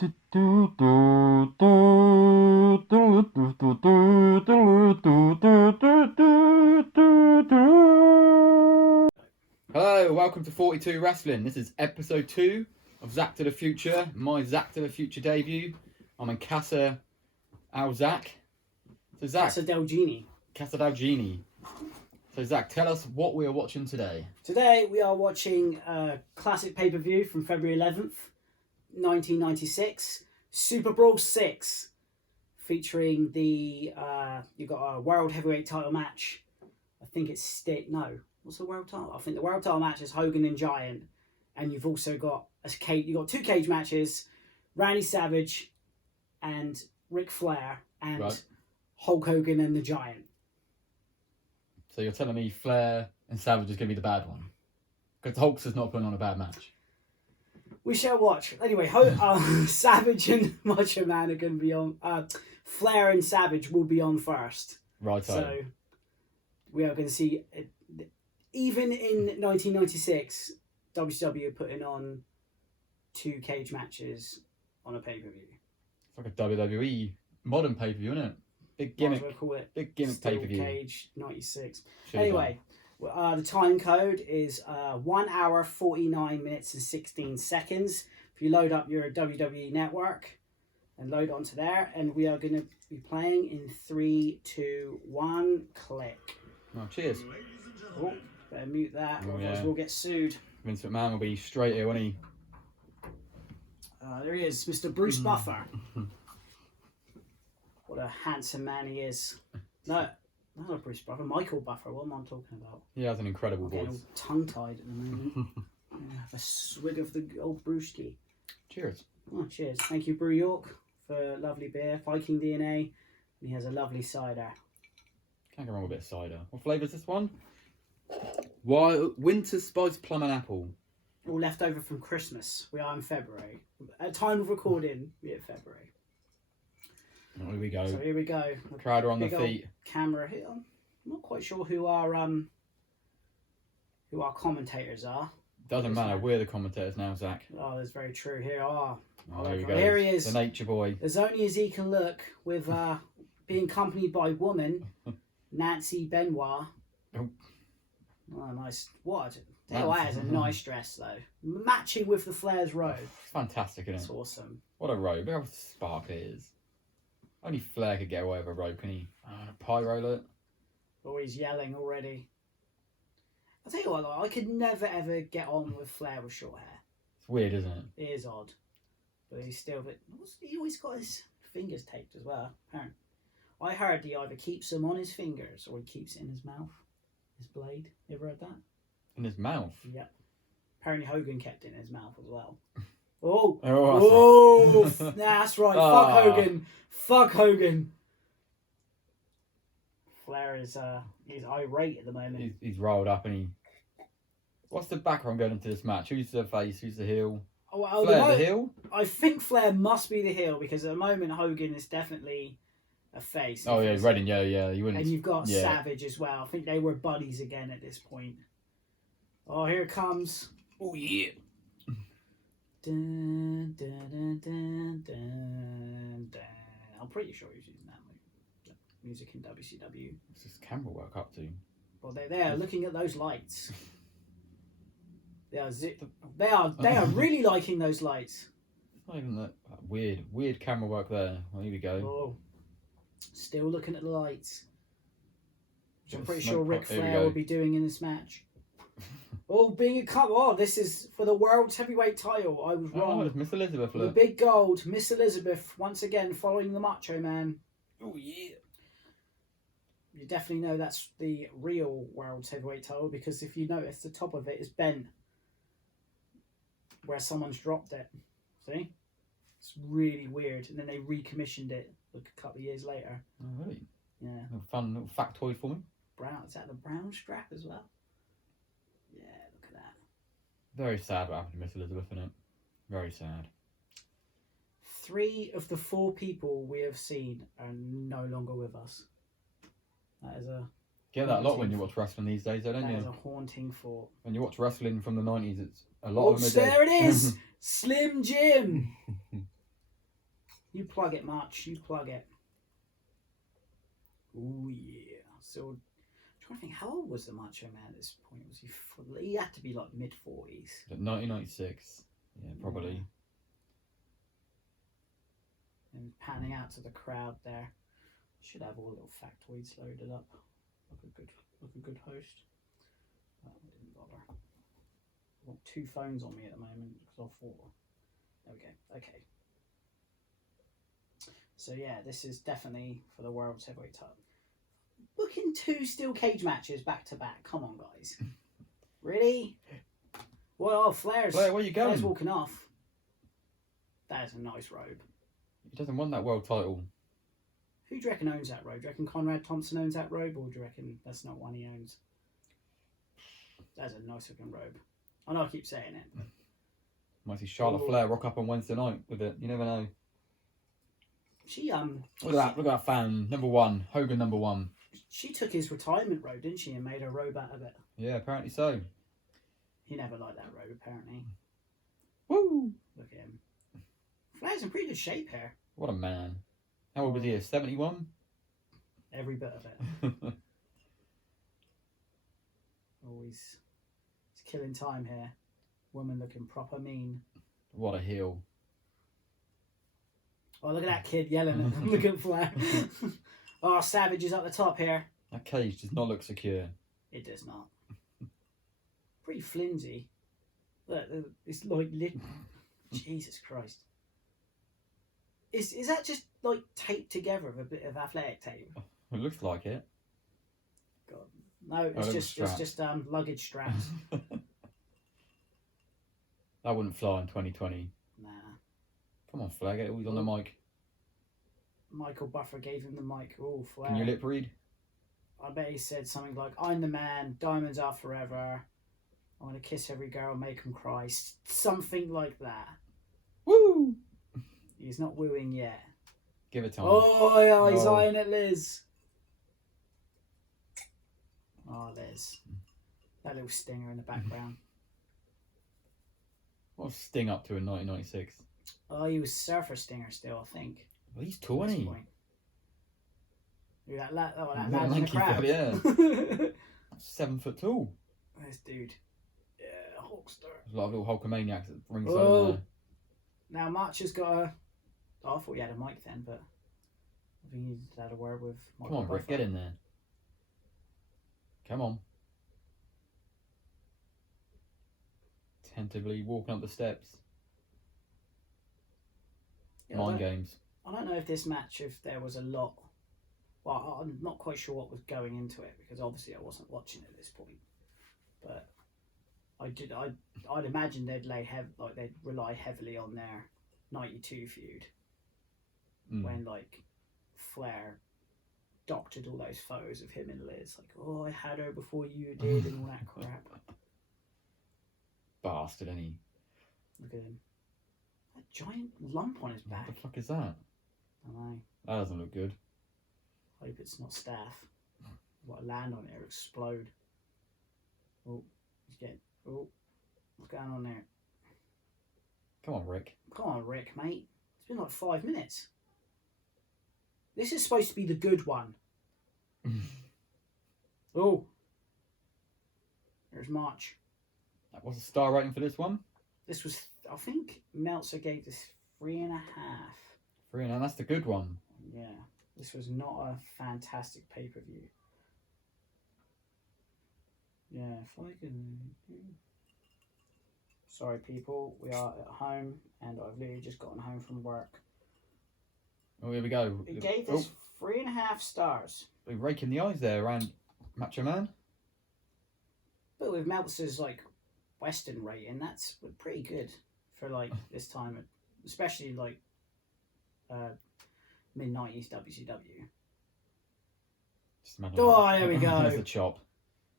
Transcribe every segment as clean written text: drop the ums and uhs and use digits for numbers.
Hello, welcome to 42 Wrestling. This is episode 2 of Zach to the Future, my Zach to the Future debut. I'm in Casa Al Zach. So Zach, Casa del Genie. Casa del Genie. So Zach, tell us what we are watching today. Today we are watching a classic pay-per-view from February 11th, 1996, Super Brawl VI, featuring the you got a World Heavyweight title match. I think it's what's the world title? I think the world title match is Hogan and Giant, and you've also got you got 2 cage matches, Randy Savage and Ric Flair, and Right. Hulk Hogan and the Giant. So you're telling me Flair and Savage is going to be the bad one? Because Hulk's is not putting on a bad match. We shall watch. Anyway, Savage and Macho Man are going to be on. Flair and Savage will be on first. Right. So we are going to see, even in 1996, WCW are putting on 2 cage matches on a pay-per-view. It's like a WWE modern pay-per-view, isn't it? Big gimmick. Might as well call it Big gimmick Steel pay-per-view. Cage 96. Should've Anyway, the time code is 1 hour, 49 minutes and 16 seconds. If you load up your WWE network and load onto there, and we are going to be playing in 3, 2, 1, click. done. Oh, cheers. Oh, better mute that, Oh, otherwise yeah. we'll get sued. Vince McMahon will be straight here, won't he? There he is, Mr. Bruce Buffer. What a handsome man he is. No, not Bruce Buffer, Michael Buffer. What am I talking about? He has an incredible I'm getting voice. all tongue-tied at the moment. Have a swig of the old brewski. Cheers. Oh, cheers. Thank you, Brew York, for lovely beer. Viking DNA. And he has a lovely cider. Can't go wrong with a bit of cider. What flavour is this one? Wild Winter Spice Plum and Apple. All left over from Christmas. We are in February. At time of recording, we're in February. Oh, here we go. So here we go. Crowder on the Big old feet. Camera here. I'm not quite sure who our commentators are. Doesn't matter. We're the commentators now, Zach. Oh, that's very true. Here are. Oh, here we go. Here he is. The nature boy. As only as he can look, with being accompanied by woman, Nancy Benoit. Oh. Oh, nice. What? That has a nice dress, though. Matching with the Flair's robe. It's fantastic, isn't it? It's awesome. What a robe. Look how sparkly it is. Only Flair could get away with a robe, can he? Pyro it. Oh, he's yelling already. I'll tell you what, though, I could never ever get on with Flair with short hair. It's weird, isn't it? It is odd. But he's still a bit... He always got his fingers taped as well, apparently. I heard he either keeps them on his fingers or he keeps it in his mouth. His blade. You ever heard that? In his mouth. Yep. Apparently Hogan kept it in his mouth as well. Oh! Oh, Nah, that's right. Ah. Fuck Hogan. Fuck Hogan. Flair is he's irate at the moment. He's rolled up and he... What's the background going into this match? Who's the face? Who's the heel? Oh, well, Flair the heel? I think Flair must be the heel because at the moment Hogan is definitely a face. Oh yeah, red and yellow, yeah. You wouldn't... And you've got yeah. Savage as well. I think they were buddies again at this point. Oh, here it comes. Oh yeah. Dun, dun, dun, dun, dun, dun. I'm pretty sure he's using that music in WCW. What's this camera work up to? Well, they're there looking at those lights. They are really liking those lights. It's not even that weird camera work there. Well, here we go. Oh, still looking at the lights. Which I'm Bit of pretty smoke sure Ric pop. Here we Flair go. will be doing in this match. Being a cup. Oh, this is for the World Heavyweight title. I was wrong. Oh, it's Miss Elizabeth. The Look. big gold, Miss Elizabeth, once again following the Macho Man. Oh yeah. You definitely know that's the real World Heavyweight title because if you notice, the top of it is bent where someone's dropped it. See? It's really weird. And then they recommissioned it like a couple of years later. Oh really? Yeah. Little fun little factoid for me. Brown. Is that the brown strap as well? Yeah, look at that. Very sad what happened to Miss Elizabeth, isn't it? Very sad. 3 of the 4 people we have seen are no longer with us. That is a... Get that a lot when you watch wrestling these days, though, don't That you? is a haunting thought. When you watch wrestling from the 90s, it's a lot of them are There dead. it is! Slim Jim! You plug it, March. You plug it. Oh yeah. So, I'm trying to think, how old was the Macho Man at this point? Was he had to be like mid-40s. 1996. Yeah, probably. Yeah. And panning out to the crowd there. Should have all little factoids loaded up. Like a good host. I didn't bother. I've got 2 phones on me at the moment because I thought. There we go. Okay. So yeah, this is definitely for the World's Heavyweight title. Booking 2 steel cage matches back to back. Come on, guys. Really? Well, Flair, where are you going? Flair's walking off. That is a nice robe. He doesn't want that world title. Who do you reckon owns that robe? Do you reckon Conrad Thompson owns that robe, or do you reckon that's not one he owns? That's a nice looking robe. I know I keep saying it. But... Might see Charlotte Flair rock up on Wednesday night with it. You never know. She Look at that fan. Number 1. Hogan number 1. She took his retirement robe, didn't she, and made a robe out of it. Yeah, apparently so. He never liked that robe, apparently. Woo! Look at him. Flair's in pretty good shape here. What a man. How old was he? 71? Every bit of it. He's killing time here. Woman looking proper mean. What a heel. Oh, look at that kid yelling at him. Look at Flair. Oh, Savage is up the top here. That cage does not look secure. It does not. Pretty flimsy. Look, it's like Jesus Christ. Is that just like taped together with a bit of athletic tape? It looks like it. God, no, it's just luggage straps. That wouldn't fly in 2020. Nah. Come on, Flair, get always on the mic. Michael Buffer gave him the mic. Oh, Flair. Can you lip read? I bet he said something like, "I'm the man. Diamonds are forever. I want to kiss every girl, make them cry." Something like that. Woo! He's not wooing yet. Give it time. Oh, yeah, he's eyeing at Liz. Oh, Liz. That little stinger in the background. What was Sting up to in 1996? Oh, he was Surfer Stinger still, I think. Well, he's tall, isn't he? That lad in the Lanky crowd. fella, yeah. 7 foot tall. This dude. Yeah, Hulkster. There's a lot of little Hulkamaniacs at ringside Oh. there. Now, March has got a... Oh, I thought he had a mic then, but... I think he's had a word with Michael Come on, Rick, Buffer. get in there. Come on. Tentatively walking up the steps. Yeah, Mind games. I don't know if this match, if there was a lot... Well, I'm not quite sure what was going into it, because obviously I wasn't watching at this point. But I'd imagine they'd they'd rely heavily on their 92 feud. When, like, Flair doctored all those photos of him and Liz. Like, oh, I had her before you did, and all that crap. Bastard, ain't he? Look at him. That giant lump on his back. What the fuck is that? I know. That doesn't look good. Hope it's not staph. What, land on it or explode. Oh, he's getting... Oh, what's going on there? Come on, Rick. Come on, Rick, mate. It's been like 5 minutes. This is supposed to be the good one. Oh. There's March. What's the star rating for this one? This was... I think Meltzer gave this 3.5. 3.5. That's the good one. Yeah. This was not a fantastic pay-per-view. Yeah, if I can... Sorry, people. We are at home, and I've literally just gotten home from work. Oh, here we go. It gave this 3.5 stars. We're raking the eyes there around Macho Man. But with Meltzer's, like, Western rating, that's pretty good for, like, this time. Especially, like, mid-90s WCW. Just imagine Oh, that. there we go. There's the chop.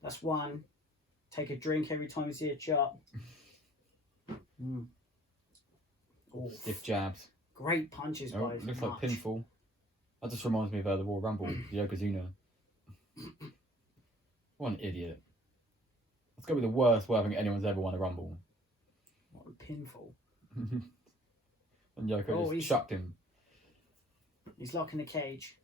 That's one. Take a drink every time you see a chop. Stiff jabs. Great punches by looks March. like pinfall. That just reminds me of the Royal Rumble, the Yokozuna. What an idiot. That's got to be the worst way I think anyone's ever won a Rumble. What a pinfall. And Yoko just chucked him. He's locking the cage.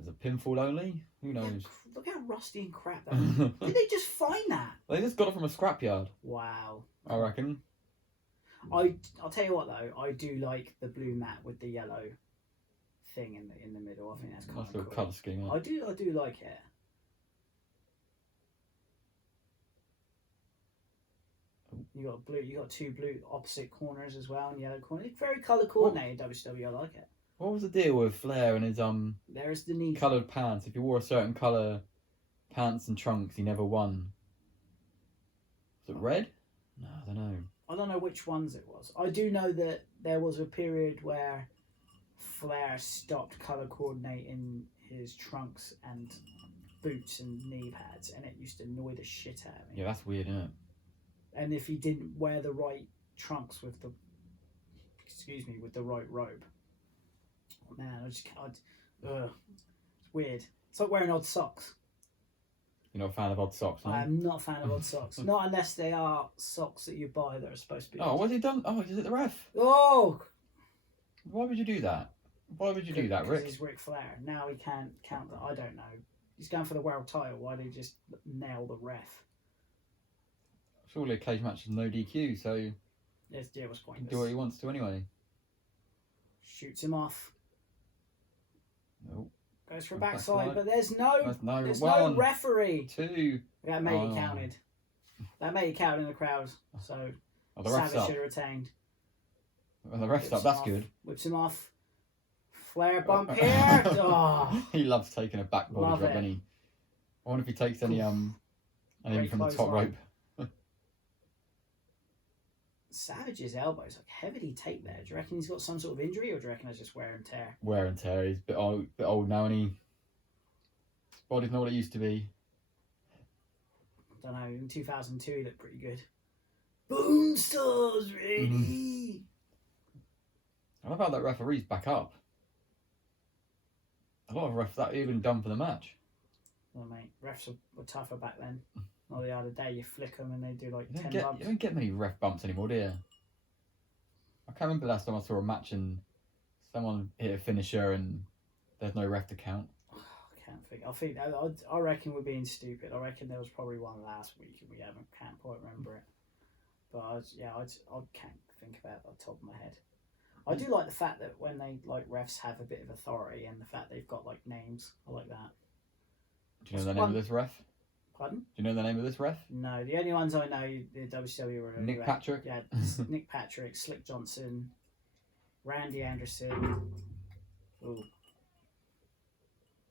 Is it pinfall only? Who knows? Look how rusty and crap that is. Did they just find that? They just got it from a scrapyard. Wow. I reckon. I'll tell you what though, I do like the blue mat with the yellow thing in the middle. I think that's kind Nice of little cool. colour scheme. I do like it. You got blue. You got two blue opposite corners as well, and yellow corner. It's very colour coordinated. WCW, I like it. What was the deal with Flair and his There's the knee. coloured pants? If you wore a certain colour pants and trunks, he never won. Was it red? No, I don't know. I don't know which ones it was. I do know that there was a period where Flair stopped colour coordinating his trunks and boots and knee pads, and it used to annoy the shit out of me. Yeah, that's weird, isn't it? And if he didn't wear the right trunks with the right robe, man, it's weird. It's like wearing odd socks. You're not a fan of odd socks, no? I'm not a fan of odd socks. Not unless they are socks that you buy that are supposed to be. Oh, what's he done? Oh, is it the ref? Oh! Why would you do that? Why would you do that, Rick? Because he's Ric Flair. Now he can't count that. I don't know. He's going for the world title. Why did he just nail the ref? Surely a cage match is no DQ, so he It was can pointless. do what he wants to anyway. Shoots him off. Nope. Goes for a Backside. backside, but there's no No no referee. 2. That made Oh. it counted. That made it count in the crowd. So Oh, the ref's Savage up. should have retained. Well, the ref's Whips up, him that's off. good. Whips him off. Flair bump here. Oh, He loves taking a back body Love drop, it. doesn't he? I wonder if he takes any anything Great from the top clothesline. rope. Savage's elbows. Like, how did he take there? Do you reckon he's got some sort of injury, or do you reckon it's just wear and tear? Wear and tear. He's a bit old now, and his body's not what it used to be. I don't know. In 2002, he looked pretty good. Boom stars ready. I love how that referee's back up. A lot of refs that even done for the match. Well, mate, refs were tougher back then. Not the other day, you flick them and they do like You 10 don't, bumps. you don't get many ref bumps anymore, do you? I can't remember the last time I saw a match and someone hit a finisher and there's no ref to count. I can't think. I reckon we're being stupid. I reckon there was probably one last week and we can't quite remember it. But I can't think about it off the top of my head. I do like the fact that when they like refs have a bit of authority and the fact they've got like names. I like that. Do you know the name of this ref? Pardon? Do you know the name of this ref? No, the only ones I know the WCW were Nick Patrick? Yeah, Nick Patrick, Slick Johnson, Randy Anderson. Ooh.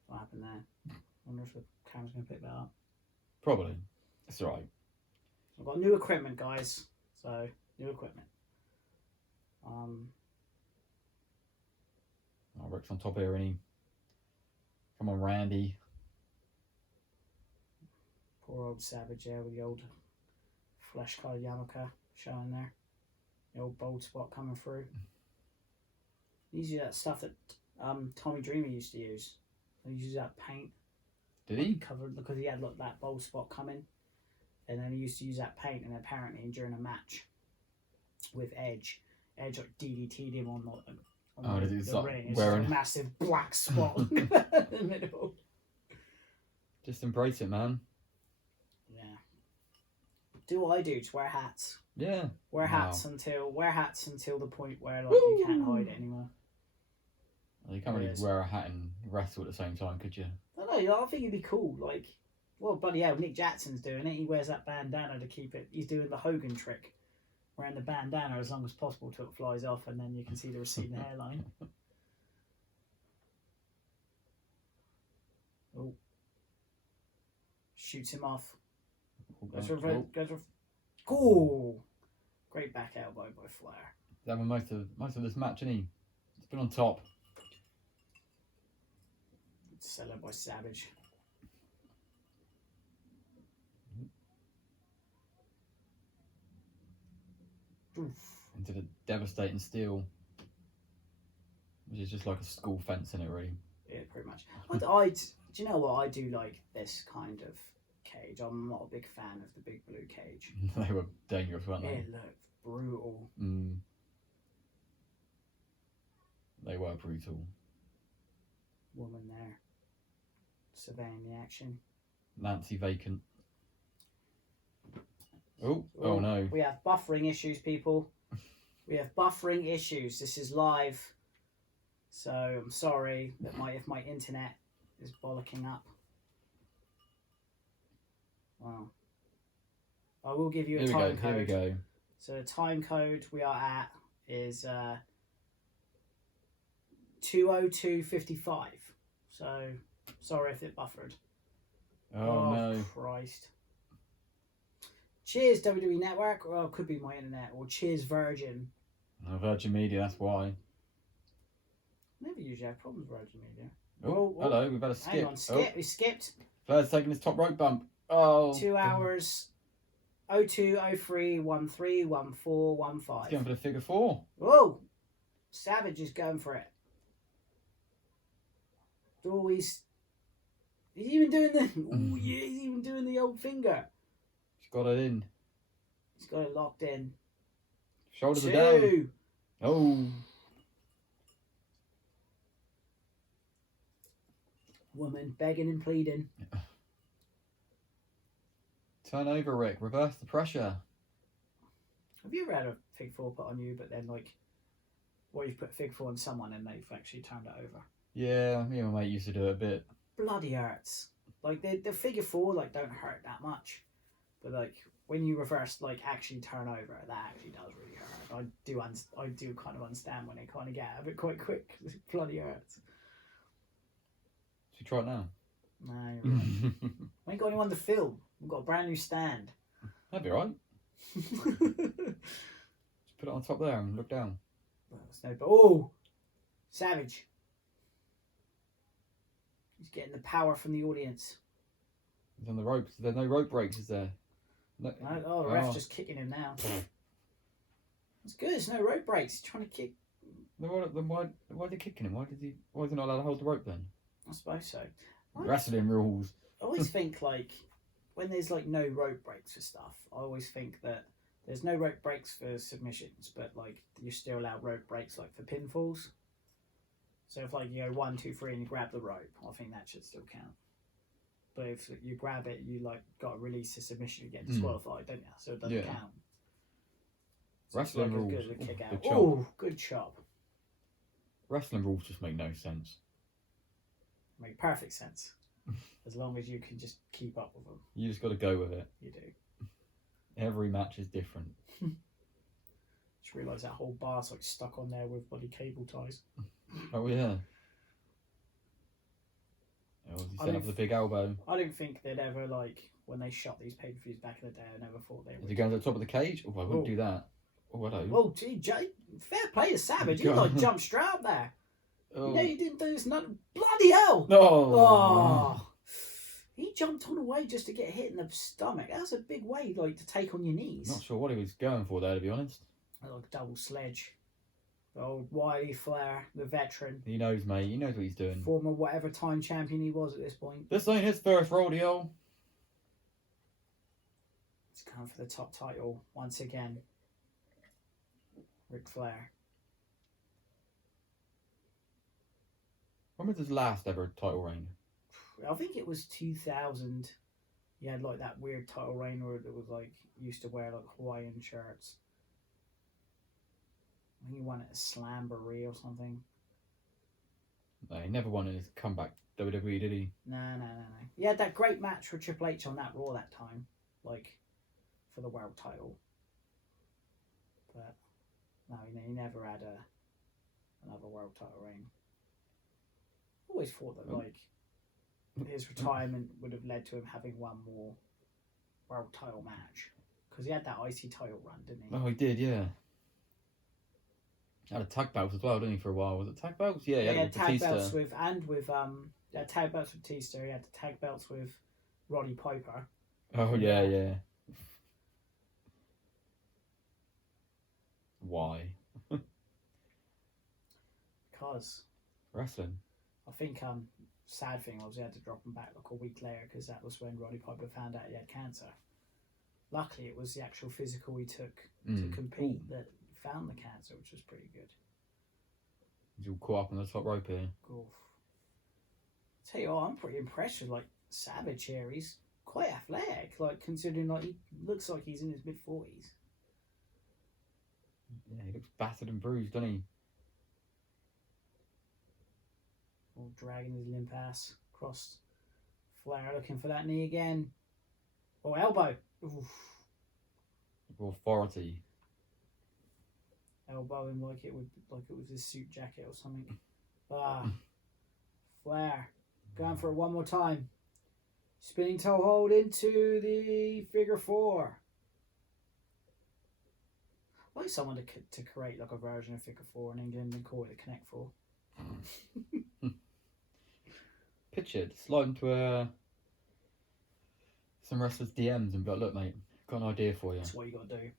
What happened there? I wonder if the camera's going to pick that up. Probably. That's alright. I've got new equipment, guys. So, new equipment. Oh, Rick's on top here, and he. Come on, Randy. Poor old Savage there with the old flesh coloured yarmulke showing there. The old bold spot coming through. He used that stuff that Tommy Dreamer used to use. He used that paint. Did he? Covered because he had that bold spot coming. And then he used to use that paint, and apparently during a match with Edge like DDT'd him on the ring. It's wearing... just a massive black spot in the middle. Just embrace it, man. Yeah. Do what I do, just wear hats. Yeah. Wear hats until the point where you can't hide it anymore. Well, you can't really wear a hat and wrestle at the same time, could you? I don't know, I think it'd be cool. Like, well, bloody hell, Nick Jackson's doing it. He wears that bandana to keep it. He's doing the Hogan trick, wearing the bandana as long as possible till it flies off, and then you can see the receding hairline. Oh, shoots him off. Goes for cool. Great back elbow by Flair. He's having most of this match, isn't he? He's been on top. Seller by Savage. Oof. Into the devastating steel, which is just like a school fence in it, really. Yeah, pretty much. Do you know what? I do like this kind of cage. I'm not a big fan of the big blue cage. They were dangerous, weren't they? It looked brutal. They were brutal. woman there surveying the action. Nancy Vacant. Oh no. We have buffering issues, people. We have buffering issues. This is live. So I'm sorry that if my internet is bollocking up. Wow. I will give you a time code. Here we go. So the time code we are at is 2:02:55. So sorry if it buffered. Oh no. Christ. Cheers WWE Network. Well, it could be my internet. Or cheers Virgin. No, Virgin Media, that's why. Never usually have problems with Virgin Media. Oh, hello, we've had a skip. Hang on, skip. We skipped. Flair's taking his top rope bump. Oh. 2 hours. 02, 03, 13, 14, 15. He's going for the figure 4. Whoa! Savage is going for it. Always. He's even doing the. Oh yeah, he's even doing the old finger. He's got it in. He's got it locked in. Shoulders 2. are down. Oh. Woman begging and pleading. Turn over, Rick. Reverse the pressure. Have you ever had a fig 4 put on you, but then you've put fig 4 on someone and they've actually turned it over? Yeah, me and my mate used to do it a bit. Bloody hurts. Like the figure 4 don't hurt that much, but when you reverse actually turn over, that actually does really hurt. I do kind of understand when they kind of get out of it quite quick. It bloody hurts. Should we try it now? No, you're right. We ain't got anyone to film. We've got a brand new stand. That'd be right. Just put it on top there and look down. Oh, Savage. He's getting the power from the audience. He's on the ropes. There's no rope breaks, is there? No. The ref's just kicking him now. It's good. There's no rope breaks. He's trying to kick. Then why are they kicking him? Why is he not allowed to hold the rope then? I suppose so. Wrestling rules. I always think when there's no rope breaks for stuff, I always think that there's no rope breaks for submissions, but you're still allowed rope breaks for pinfalls. So if you go 1, 2, 3 and you grab the rope, I think that should still count. But if you grab it, you got to release a submission, you get disqualified, don't you? So it doesn't count. So Wrestling rules. Good kick out. Good Oh, good chop. Wrestling rules just make no sense. Make perfect sense. As long as you can just keep up with them. You just got to go with it. You do. Every match is different. Just realised that whole bar's stuck on there with bloody cable ties. Oh yeah. Oh, he set up the big elbow. I don't think they'd ever when they shot these pay-per-views back in the day. I never thought they would. Is he going to the top of the cage? Oh, I wouldn't do that. Oh, hello. Oh, gee, fair play to Savage. He jumped straight up there. Oh. You didn't do this. Nothing. Bloody hell! Oh. He jumped on away just to get hit in the stomach. That's a big way, to take on your knees. Not sure what he was going for there, to be honest. Double sledge. The old Wiley Flair, the veteran. He knows, mate. He knows what he's doing. Former whatever time champion he was at this point. This ain't his first rodeo. He's going for the top title once again. Ric Flair. When was his last ever title reign? I think it was 2000. He had that weird title reign where it was used to wear Hawaiian shirts. I think he won at a Slamboree or something. No, he never won in his comeback WWE, did he? No. He had that great match with Triple H on that Raw that time, for the world title. But no, he never had another world title reign. Always thought that his retirement would have led to him having one more world title match, because he had that IC title run, didn't he? Oh, he did, yeah. He had a tag belt as well, didn't he, for a while? Was it tag belts? Yeah, he had tag belts with he had tag belts with Batista. He had the tag belts with Roddy Piper. Oh yeah. Why? Because wrestling. I think sad thing was he had to drop him back a week later, because that was when Roddy Piper found out he had cancer. Luckily, it was the actual physical he took to compete that found the cancer, which was pretty good. He's all caught up on the top rope here. Oof. Tell you what, I'm pretty impressed with like Savage here. He's quite athletic, like considering like he looks like he's in his mid-40s. Yeah, he looks battered and bruised, doesn't he? All dragging his limp ass across. Flair looking for that knee again. Oh, elbow. Oof. Authority. Elbow him like it was his suit jacket or something. Ah, Flair going for it one more time. Spinning toe hold into the figure four. I'd like someone to create like a version of figure four in England and call it the Connect Four. Picture it. Slide into some wrestlers' DMs and be like, look, mate, got an idea for you. That's what you got to do.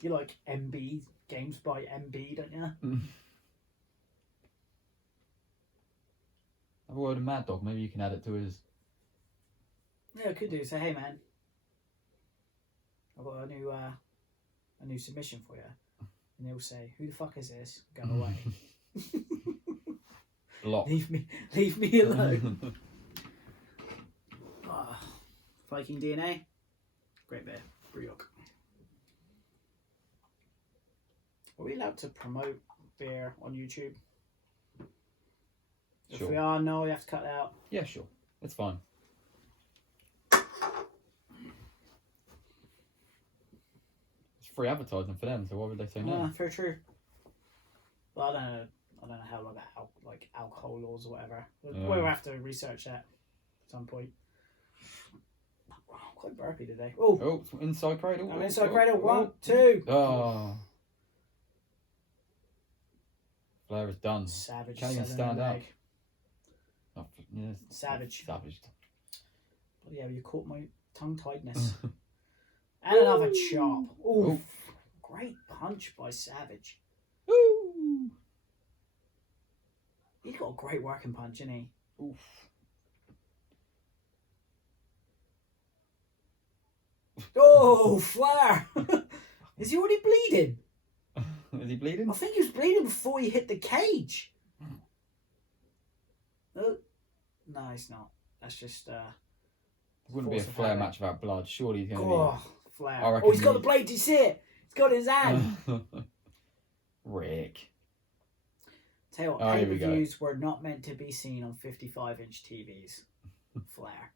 You like MB, games by MB, don't you? Have a word with Mad Dog. Maybe you can add it to his. Yeah, I could do. Say, hey man, I've got a new submission for you, and he'll say, "Who the fuck is this? Go away. Block. Leave me alone." Viking DNA, great beer, Brewdog. Are we allowed to promote beer on YouTube? Sure. If we are, no, we have to cut that out. Yeah, sure. It's fine. It's free advertising for them, so why would they say no? Fair true. Well, I don't know how like alcohol laws or whatever. We'll have to research that at some point. I'm quite burpy today. Oh, inside cradle. I'm inside cradle. 1, 2. Oh. Flair is done. Savage. Can't even stand up. Oh, yeah. Savage. Savage. But yeah, you caught my tongue tightness. And another chop. Ooh. Great punch by Savage. Ooh. He's got a great working punch, isn't he? Oof. Oh, Flair! Is he already bleeding? Is he bleeding? I think he was bleeding before he hit the cage. No, he's not. That's just. It wouldn't be a Flair match without blood. Surely he's going to be. Flair. I reckon Oh, he's got the blade. Do you see it? He's got it in his hand. Rick. Tell you what, pay-per-views were not meant to be seen on 55-inch TVs. Flair.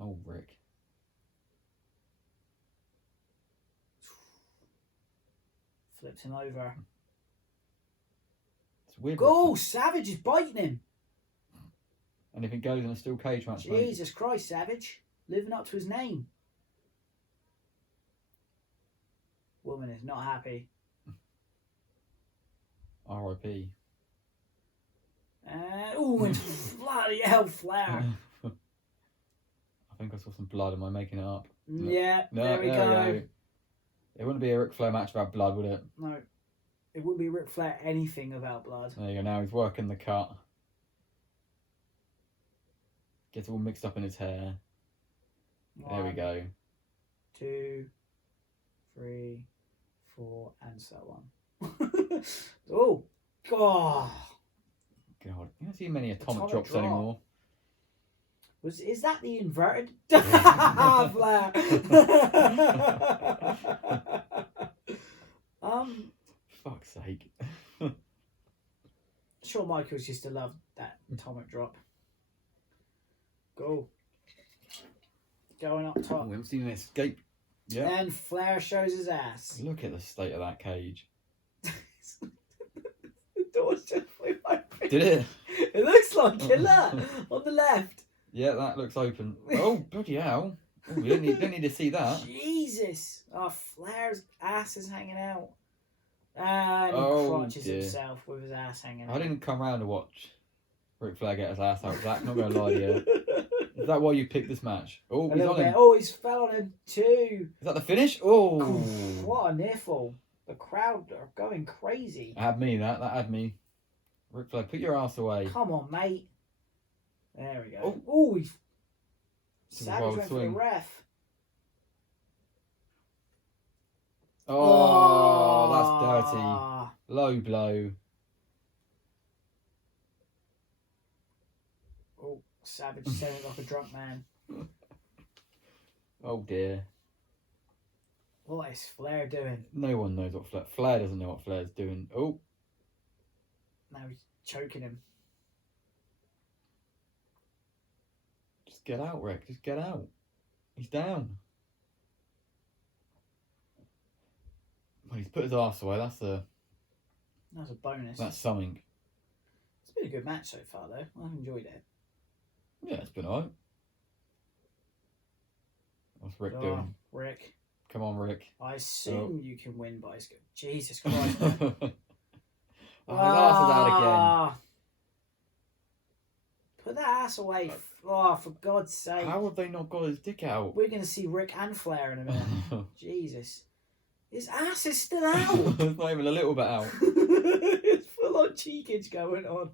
Oh, Rick. Flips him over. It's weird. Go! Savage is biting him. And if it goes in a steel cage match, Jesus Christ, Savage. Living up to his name. Woman is not happy. R.I.P. And bloody hell, Flair. I think I saw some blood. Am I making it up? Yeah, no, there we go. It wouldn't be a Ric Flair match without blood, would it? No. It wouldn't be Ric Flair anything without blood. There you go. Now he's working the cut. Gets all mixed up in his hair. 1, there we go. 2, 3, 4, and so on. Oh, God. God, you don't see many atomic drops drop. anymore. Is that the inverted? Flair. Fuck's sake. Shawn Michaels used to love that atomic drop. Go. Going up top. We haven't seen an escape. Yeah. And Flair shows his ass. Look at the state of that cage. The door's just flew open. Did it? It looks like it. Look on the left. Yeah, that looks open. Oh, bloody hell. Oh, you don't need to see that. Jesus. Oh, Flair's ass is hanging out. And he crotches himself with his ass hanging out. I didn't come round to watch Ric Flair get his ass out, Zach. Not going to lie to you. Is that why you picked this match? Oh, he's on him. Oh, he's fell on him too. Is that the finish? Oh. What a niffle. The crowd are going crazy. Had me, that had me. Ric Flair, put your ass away. Come on, mate. There we go. Oh, he's... Savage went for the ref. Oh, that's dirty. Low blow. Oh, Savage saying it like a drunk man. Oh dear. What is Flair doing? No one knows what Flair... Flair doesn't know what Flair's doing. Oh. Now he's choking him. Just get out, Rick. Just get out. He's down. Well, he's put his arse away. That's a bonus. That's something. It's been a good match so far, though. I've enjoyed it. Yeah, it's been alright. What's Rick doing? Rick. Come on, Rick. I assume you can win by his... Jesus Christ. Oh, his arse is out again. Put that ass away. Oh, for God's sake. How have they not got his dick out? We're going to see Rick and Flair in a minute. Jesus. His ass is still out. It's not even a little bit out. It's full on cheekage going on.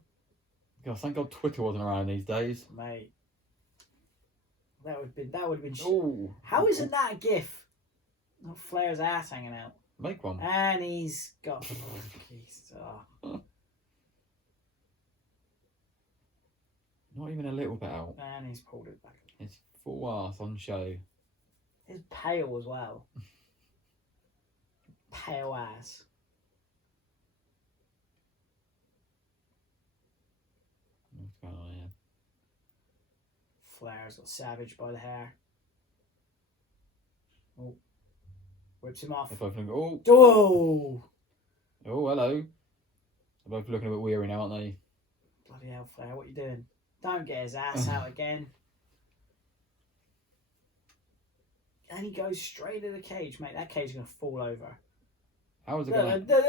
God, thank God Twitter wasn't around these days. Mate. That would have been Oh. How isn't that a gif? Not Flair's ass hanging out. Make one. And he's got... Jesus. Oh. Not even a little bit out. And he's pulled it back. It's full arse on show. He's pale as well. Pale ass. What's going on here? Flair's got Savage by the hair. Oh. Whips him off. They're both looking... Oh! Oh! Oh, hello. They're both looking a bit weary now, aren't they? Bloody hell, Flair, what are you doing? Don't get his ass out again. And he goes straight to the cage, mate. That cage is going to fall over. How is it going The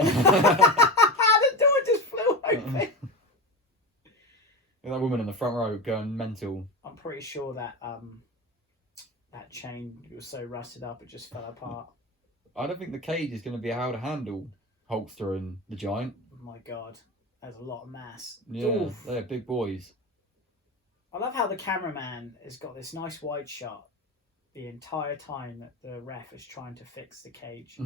door just flew open. That woman in the front row going mental. I'm pretty sure that that chain was so rusted up it just fell apart. I don't think the cage is going to be able to handle Hulkster and the Giant. Oh my God, there's a lot of mass. Yeah, Oof. they're big boys. I love how the cameraman has got this nice wide shot the entire time that the ref is trying to fix the cage.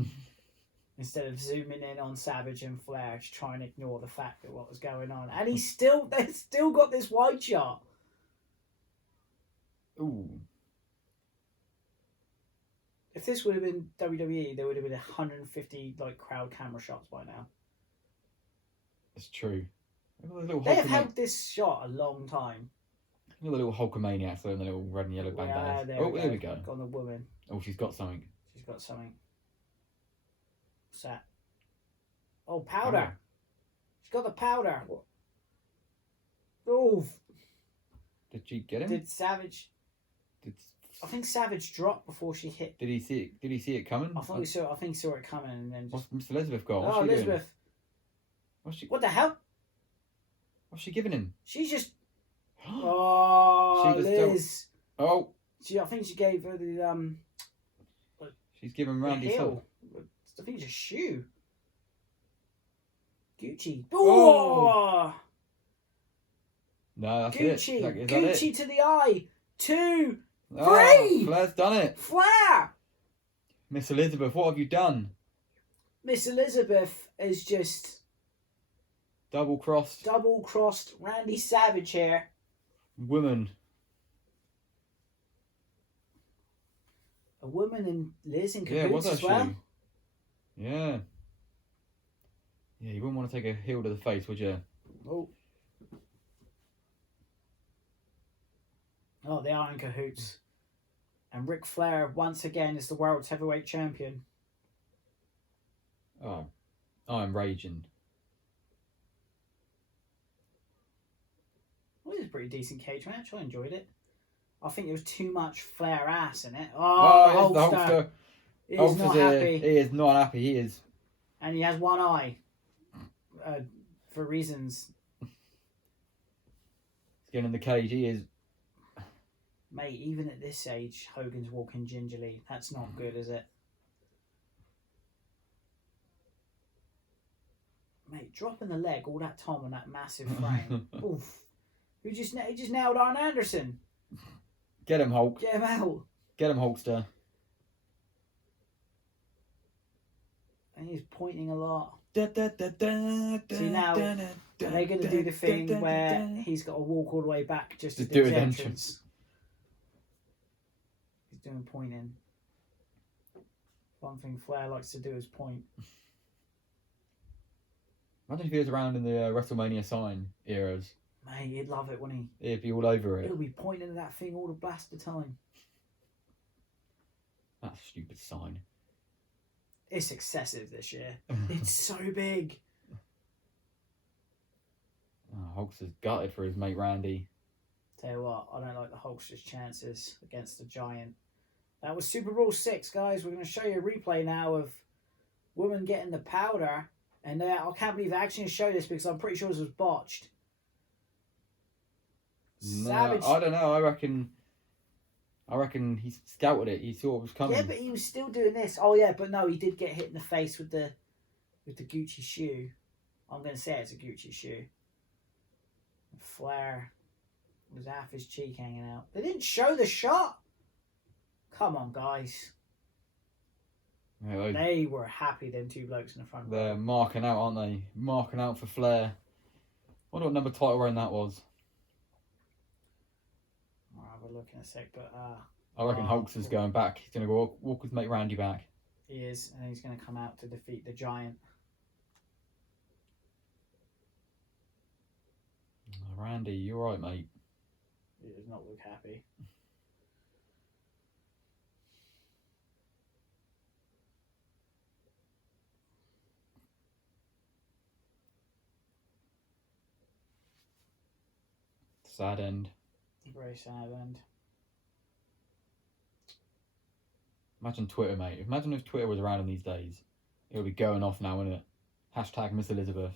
Instead of zooming in on Savage and Flair to try and ignore the fact that what was going on. And they've still got this wide shot. Ooh. If this would have been WWE, there would have been 150 crowd camera shots by now. It's true. They have held this shot a long time. Look at the little Hulkamaniacs there in the little red and yellow bandanas. Yeah, Here we go. On the woman. Oh, she's got something. She's got something. What's that? Oh, powder. She's got the powder. Oh. Did she get him? Did Savage... I think Savage dropped before she hit. Did he see it? Did he see it coming? I think he saw it coming and then just... What's Miss Elizabeth got? Oh, Elizabeth. What the hell? What's she giving him? She's just... Oh, she just Liz. Oh. I think she gave her the She's giving Randy heel. I think it's a shoe. Gucci. Oh. No, that's Gucci. it. Gucci to the eye. 2, 3. Oh, Flair's done it. Flair. Miss Elizabeth, what have you done? Miss Elizabeth is just Double crossed Randy Savage here. Woman. A woman and Liz in Yeah, cahoots was as that well. she? Yeah. Yeah, you wouldn't want to take a heel to the face, would you? Oh, they are in cahoots. And Ric Flair, once again, is the world's heavyweight champion. Oh, I'm raging. Well, it was a pretty decent cage match. I enjoyed it. I think there was too much Flair ass in it. Oh, Hulkster. He is not happy. He is not happy. He is. And he has one eye. For reasons. He's getting in the cage. He is. Mate, even at this age, Hogan's walking gingerly. That's not good, is it? Mate, dropping the leg all that time on that massive frame. Oof. He just nailed Arn Anderson. Get him, Hulk. Get him out. Get him, Hulkster. And he's pointing a lot. See now, are they going to do the thing where he's got to walk all the way back just to Just do do his his entrance? He's doing pointing. One thing Flair likes to do is point. Imagine if he was around in the WrestleMania sign eras. Mate, he'd love it, wouldn't he? He'd be all over it. He'll be pointing at that thing all the blasted time. That stupid sign. It's excessive this year. It's so big. Hulkster's gutted for his mate Randy. Tell you what, I don't like the Hulkster's chances against the Giant. That was Super Brawl 6, guys. We're going to show you a replay now of woman getting the powder. And I can't believe they actually showed this because I'm pretty sure this was botched. Savage. No, I don't know. I reckon he scouted it. He saw it was coming. Yeah, but he was still doing this. Oh yeah, but no, he did get hit in the face with the Gucci shoe. I'm going to say it's a Gucci shoe. Flair was half his cheek hanging out. They didn't show the shot. Come on, guys. Yeah, they were happy, them two blokes in the front row. They're marking out, aren't they? Marking out for Flair. I wonder what number title reign that was. I'll have a look in a sec, but I reckon Hulkster's going back. He's going to go walk his mate Randy back. He is, and he's going to come out to defeat the Giant. Randy, you're right, mate. He does not look happy. Sad end. Very sad end. Imagine Twitter, mate. Imagine if Twitter was around in these days. It would be going off now, wouldn't it? Hashtag Miss Elizabeth.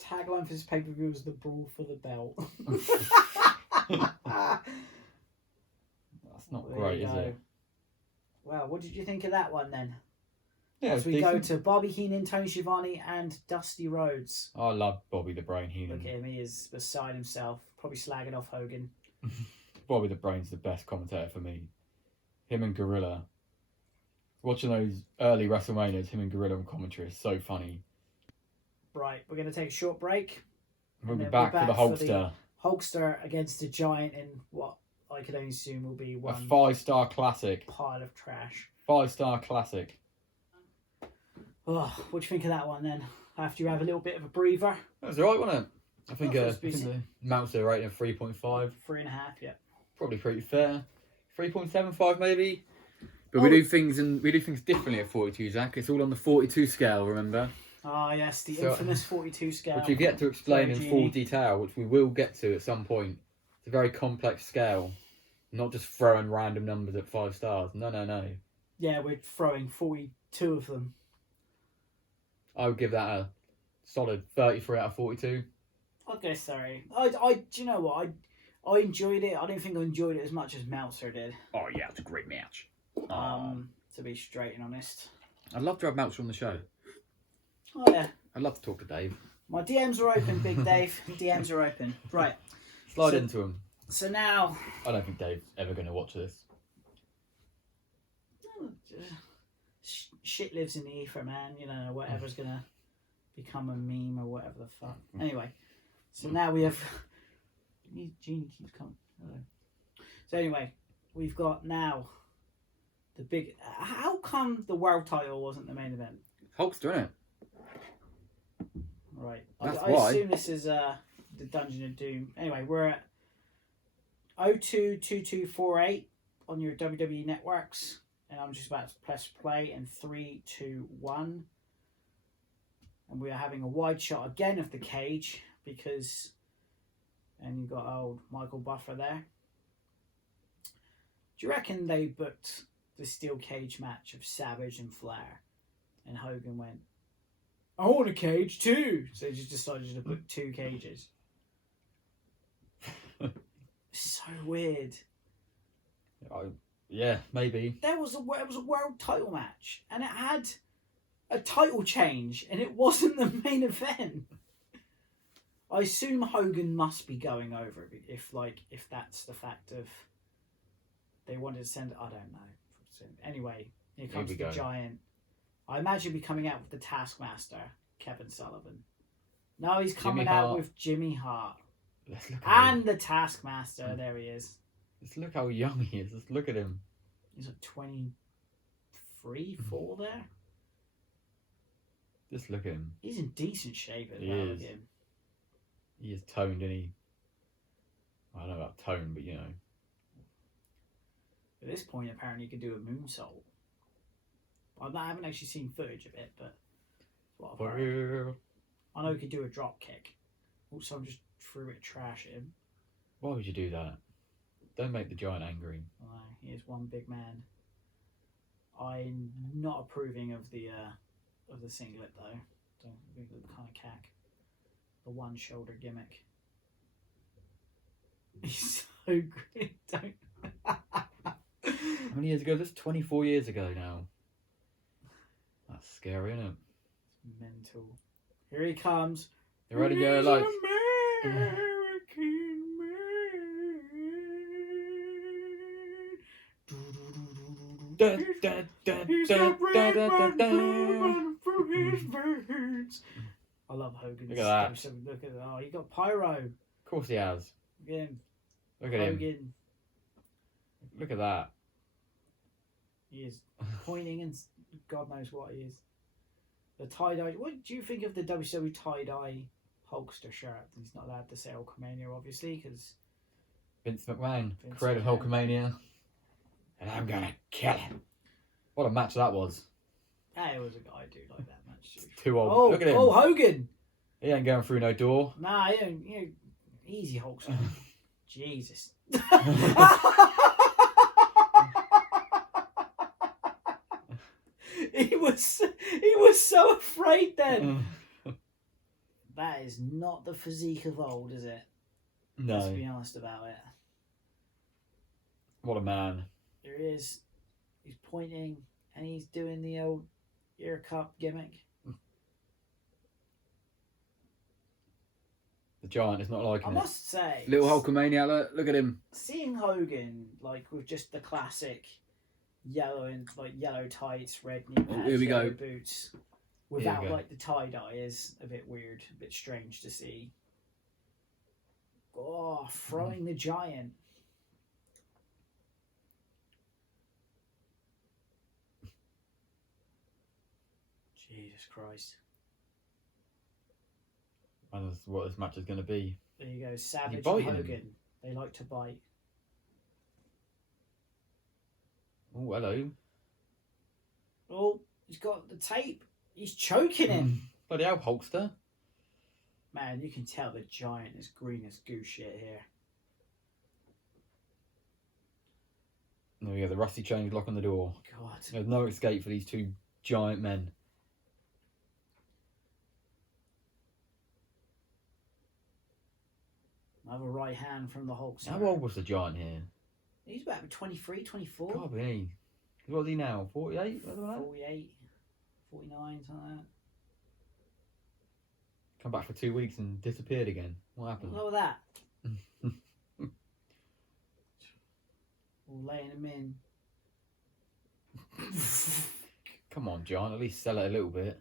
Tagline for this pay-per-view is the brawl for the belt. That's not great, is it? Well, what did you think of that one then? Yeah, as we decent. go to Bobby Heenan, Tony Schiavone, and Dusty Rhodes. I love Bobby the Brain Heenan. Look at him, he is beside himself. Probably slagging off Hogan. Bobby the Brain's the best commentator for me. Him and Gorilla. Watching those early WrestleManias, him and Gorilla on commentary is so funny. Right, we're going to take a short break. We'll be back for the Hulkster. Hulkster against the Giant in what I could only assume will be one A 5-star classic. pile of trash. 5-star classic. Oh, what do you think of that one then? After you have a little bit of a breather? That was alright, wasn't it? I think it's the Meltzer rating of 3.5. 3.5, yeah. Probably pretty fair. 3.75 maybe. But we do things differently at 42, Zach. It's all on the 42 scale, remember? Oh yes, the infamous 42 scale. Which you've yet to explain in full detail, which we will get to at some point. It's a very complex scale. Not just throwing random numbers at 5 stars. No. Yeah, we're throwing 42 of them. I would give that a solid 33 out of 42. I'd go 30. Do you know what? I enjoyed it. I don't think I enjoyed it as much as Meltzer did. Oh yeah, it's a great match. To be straight and honest. I'd love to have Meltzer on the show. Oh yeah. I'd love to talk to Dave. My DMs are open, Big Dave. DMs are open. Right. Slide into him. So now... I don't think Dave's ever going to watch this. Shit lives in the ether, man. You know, whatever's going to become a meme or whatever the fuck. Anyway. So now we have... Genie keeps coming. Hello. So anyway, we've got now the big... How come the world title wasn't the main event? Hulkster, innit? Right. That's I why. assume this is the Dungeon of Doom. Anyway, we're at 022248 on your WWE networks. And I'm just about to press play in 3, 2, 1. And we are having a wide shot again of the cage because... And you've got old Michael Buffer there. Do you reckon they booked the steel cage match of Savage and Flair? And Hogan went, I want a cage too. So they just decided to book 2 cages. So weird. Yeah, maybe. It was a world title match. And it had a title change. And it wasn't the main event. I assume Hogan must be going over if that's the fact of they wanted to send. I don't know. Anyway, here comes the Giant. I imagine he'll be coming out with the Taskmaster Kevin Sullivan. No, he's coming Jimmy out Hart. with Jimmy Hart. Let's look at And the Taskmaster. Mm. There he is. Let's look how young he is. Let's look at him. He's like 23, 4 there. Just look at him. He's in decent shape as He well. is. Look at him. He is toned, and he. I don't know about tone, but you know. At this point, apparently, you can do a moonsault. I haven't actually seen footage of it, but that's what I've heard. I know he could do a drop kick. Also, I'm just threw it trash at him. Why would you do that? Don't make the giant angry. He is one big man. I'm not approving of the singlet though. Don't think it look kind of cack. The one shoulder gimmick. He's so great. Don't. How many years ago? That's 24 years ago now. That's scary, isn't it? It's mental. Here he comes. They're ready to go like. American man. He's got red running through his veins. I love Hogan's. Look at that. Look at that. Oh, he got pyro. Of course he has. Again. Look at him. Hogan. Look at that. He is pointing and God knows what he is. The tie-dye. What do you think of the WWE tie-dye Hulkster shirt? He's not allowed to say Hulkamania, obviously, because Vince McMahon Vince created McMahon. Hulkamania. And I'm gonna kill him. What a match that was. hey, it was a guy do like that match too. Too old. Oh, Look at him. oh, Hogan. He ain't going through no door. Nah, you know, easy Hulkster. Jesus. He was so afraid then. That is not the physique of old, is it? Let's No. be honest about it. What a man. There he is. He's pointing and he's doing the old ear cup gimmick. The giant is not liking I it. must say, Little Hulkamania, look at him. seeing Hogan like with just the classic yellow and like yellow tights, red knee pads, here we yellow go. boots, without go. like the tie dye is a bit weird, a bit strange to see. Oh, throwing the giant. Jesus Christ. And that's what this match is going to be. There you go, Savage and biting him? Hogan. They like to bite. Oh, hello. Oh, he's got the tape. He's choking him. Bloody hell, Hulkster. Man, you can tell the giant is green as goose shit here. There we go, the rusty chains lock on the door. God. There's no escape for these two giant men. Another right hand from the Hulk. How old was the giant here? He's about 23, 24. God, be. What is he now? 48? 48, 49, something like that. Come back for 2 weeks and disappeared again. What happened? Look at that. All laying him in. Come on, John. At least sell it a little bit.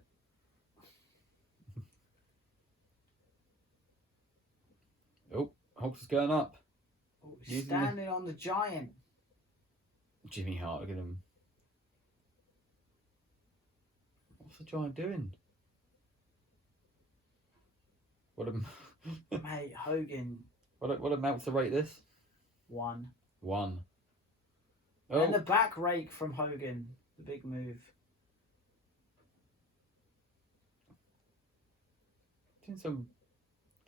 Oh, Hulk's going up. Oh, he's Using standing on the giant. Jimmy Hart, look at him. What's the giant doing? What a Mate, Hogan. what amounts to rate this? 1. 1. And the Oh, back rake from Hogan. The big move. doing some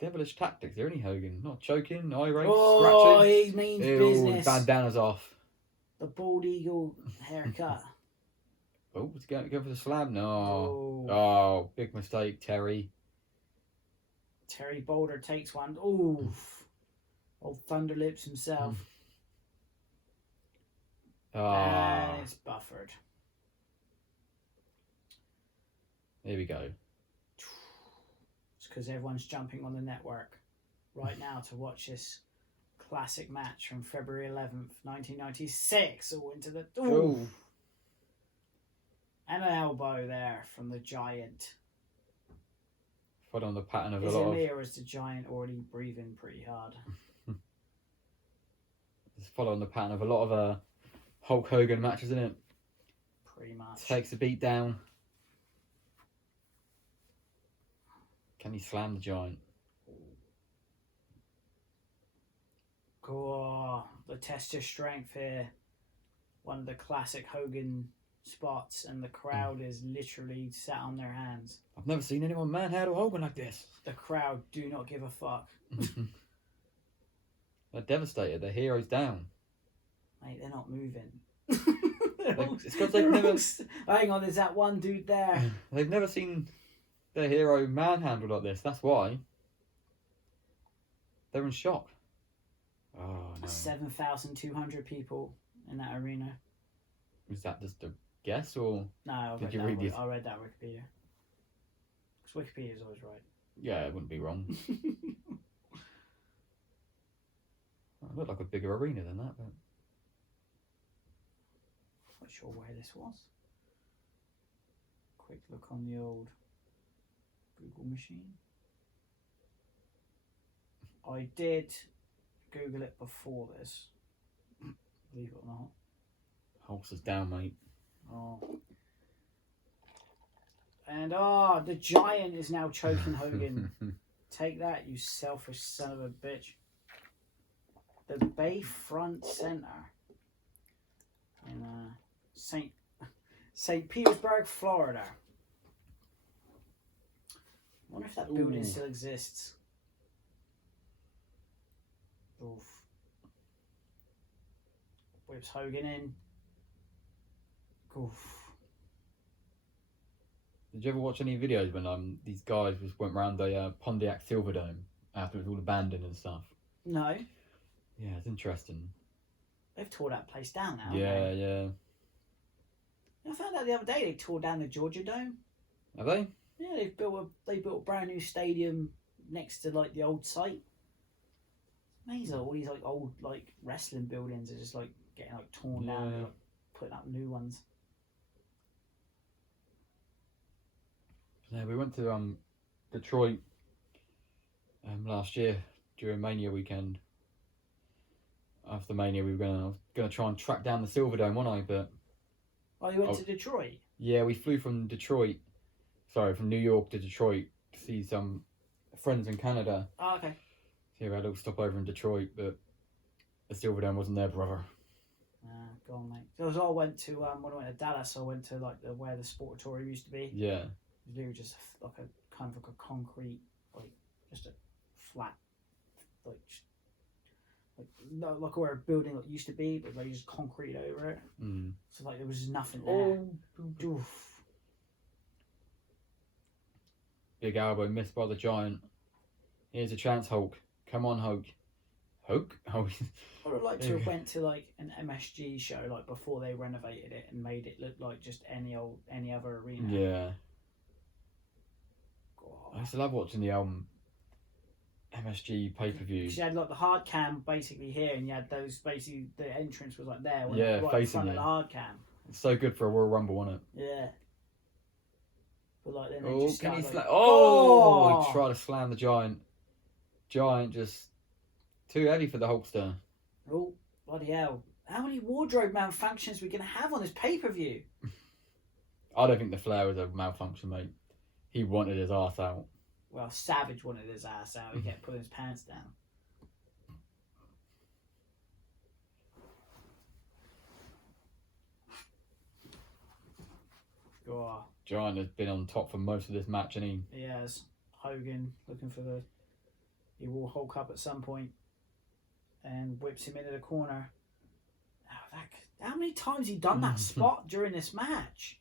devilish tactics here, isn't he, Hogan? Not choking, eye rake, Oh, scratching. he means Ew, business. bandana's off. The bald eagle haircut. Oh, it's going for the slam. No. Oh. Oh, big mistake, Terry. Terry Boulder takes one. Ooh. Old Thunder Lips himself. Ah, And it's buffered. here we go. It's because everyone's jumping on the network right now to watch this classic match from February 11th, 1996. All into the... Ooh. Oh, And an elbow there from the giant. Following the pattern of Is a lot it of... me or is the Giant already breathing pretty hard? It's following the pattern of a lot of Hulk Hogan matches, isn't it? Pretty much. Takes a beat down. Can he slam the Giant? Oh, the test of strength here. One of the classic Hogan spots, and the crowd is literally sat on their hands. I've never seen anyone manhandle Hogan like this. The crowd do not give a fuck. They're devastated. Their hero's down. Mate, they're not moving. It's because they've never... Hang on, there's that one dude there. They've never seen their hero manhandled like this. That's why. They're in shock. Oh, no. 7,200 people in that arena. Was that just a guess, or... No, I Did you read these? I read that Wikipedia. Because Wikipedia is always right. Yeah, it wouldn't be wrong. It looked like a bigger arena than that, but... Not sure where this was. Quick look on the old Google machine. I did Google it before this. Believe it or not. Hulk's is down, mate. Oh. And the Giant is now choking Hogan. Take that, you selfish son of a bitch. The Bay Front Center in St. Petersburg, Florida. I wonder if that building still exists. Oof. Whips Hogan in. Oof. Did you ever watch any videos when these guys just went round the Pontiac Silverdome after it was all abandoned and stuff? No. Yeah, it's interesting. They've tore that place down now. Yeah, haven't they? yeah. I found out the other day they tore down the Georgia Dome. Have they? Yeah, they built a brand new stadium next to like the old site. It's amazing. All these like old like wrestling buildings are just like getting like torn down and like, putting up new ones. Yeah, we went to Detroit last year during Mania weekend. After Mania, we were gonna try and track down the Silverdome, wasn't I? But you went to Detroit? Yeah, we flew from New York to Detroit to see some friends in Canada. Oh, okay. So we had a little stop over in Detroit, but the Silverdome wasn't there, brother. Go on, mate. So I went to when I went to Dallas, I went to like where the Sportatorium used to be. Yeah. It was literally just like a kind of like a concrete, like just a flat, not like where a building like used to be, but like just concrete over it. Mm. So like there was just nothing there. Oof. Big elbow missed by the Giant. Here's a chance, Hulk. Come on, Hulk. Hulk? Oh. I would like to have went to like an MSG show like before they renovated it and made it look like just any other arena. Yeah. God. I used to love watching the MSG pay-per-views. You had like the hard cam basically here, and you had those basically the entrance was like there, Yeah, right in facing front you. of the hard cam. It's so good for a Royal Rumble, wasn't it? Yeah. But like then they Oh, just can he started, slam? like, Oh, he tried to slam the Giant. Giant just too heavy for the Hulkster. Oh, bloody hell. How many wardrobe malfunctions are we going to have on this pay-per-view? I don't think the Flair was a malfunction, mate. He wanted his arse out. Well, Savage wanted his ass out. He kept pulling his pants down. Oh, Giant has been on top for most of this match, and he has. Hogan looking for he will Hulk up at some point and whips him into the corner. How many times has he done that spot during this match?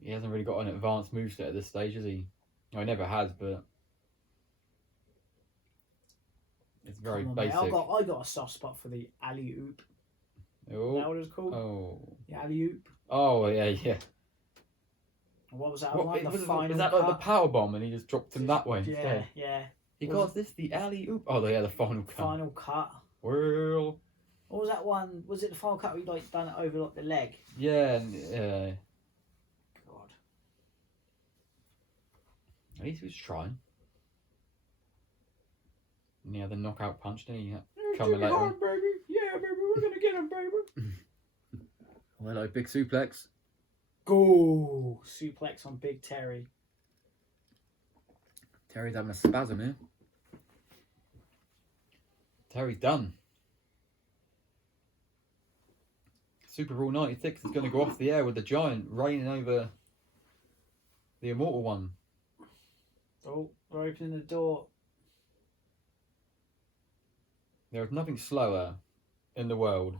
He hasn't really got an advanced moveset at this stage, has he? No, he never has, but it's very basic. Mate. I got a soft spot for the alley oop. Oh. Is that what it was called? Oh. The alley oop. Oh yeah. What was that? Was that like the power bomb, and he just dropped him that way instead? Yeah. He calls this the alley oop. Oh yeah, the final cut. Final cut. Well. What was that one? Was it the final cut where he like done it over like the leg? Yeah. God. At least he was trying. And he had the knockout punch, didn't he? Jimmy Coming later on. Hart, baby. Yeah, baby, we're gonna get him, baby. Oh, hello, big suplex. Go suplex on Big Terry. Terry's having a spasm here. Terry's done. Super Brawl 96 is going to go off the air with the Giant reigning over the Immortal One. Oh, we're opening the door. There is nothing slower in the world